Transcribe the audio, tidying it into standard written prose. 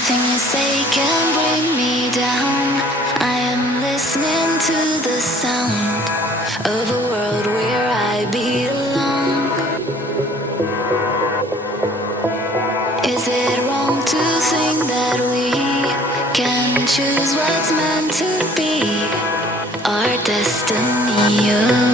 Nothing you say can bring me down. I am listening to the sound of a world where I belong. Is it wrong to think that we can choose what's meant to be our destiny?